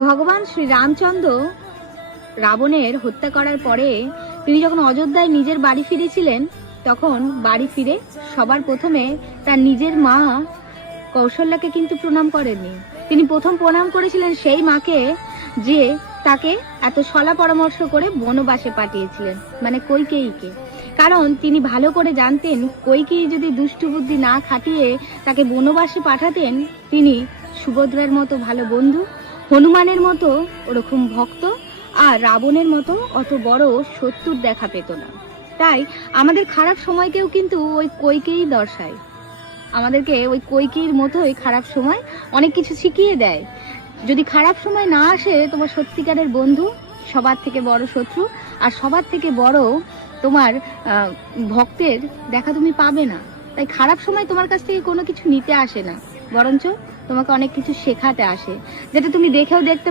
ভগবান শ্রী রামচন্দ্র রাবণের হত্যা করার পরে তিনি যখন অযোধ্যায় নিজের বাড়ি ফিরেছিলেন, তখন বাড়ি ফিরে সবার প্রথমে তার নিজের মা কৌশল্যাকে কিন্তু প্রণাম করেননি। তিনি প্রথম প্রণাম করেছিলেন সেই মাকে যে তাকে এত সলা পরামর্শ করে বনবাসে পাঠিয়েছিলেন, মানে কৈকেয়ীকে। কারণ তিনি ভালো করে জানতেন কৈকেয়ী যদি দুষ্টু বুদ্ধি না খাটিয়ে তাকে বনবাসে পাঠাতেন, তিনি সুভদ্রার মতো ভালো বন্ধু, হনুমানের মতো ওরকম ভক্ত, আর রাবণের মতো অত বড় শত্রুর দেখা পেত না। তাই আমাদের খারাপ সময়কেও কিন্তু ওই কৈকেয়ী দর্শায়, আমাদেরকে ওই কৈকেয়ীর মতোই খারাপ সময় অনেক কিছু শিখিয়ে দেয়। যদি খারাপ সময় না আসে, তোমার সত্যিকারের বন্ধু সবার থেকে বড় শত্রু আর সবার থেকে বড় তোমার ভক্তের দেখা তুমি পাবে না। তাই খারাপ সময় তোমার কাছ থেকে কোনো কিছু নিতে আসে না, বরঞ্চ তোমাকে অনেক কিছু শেখাতে আসে, যেটা তুমি দেখেও দেখতে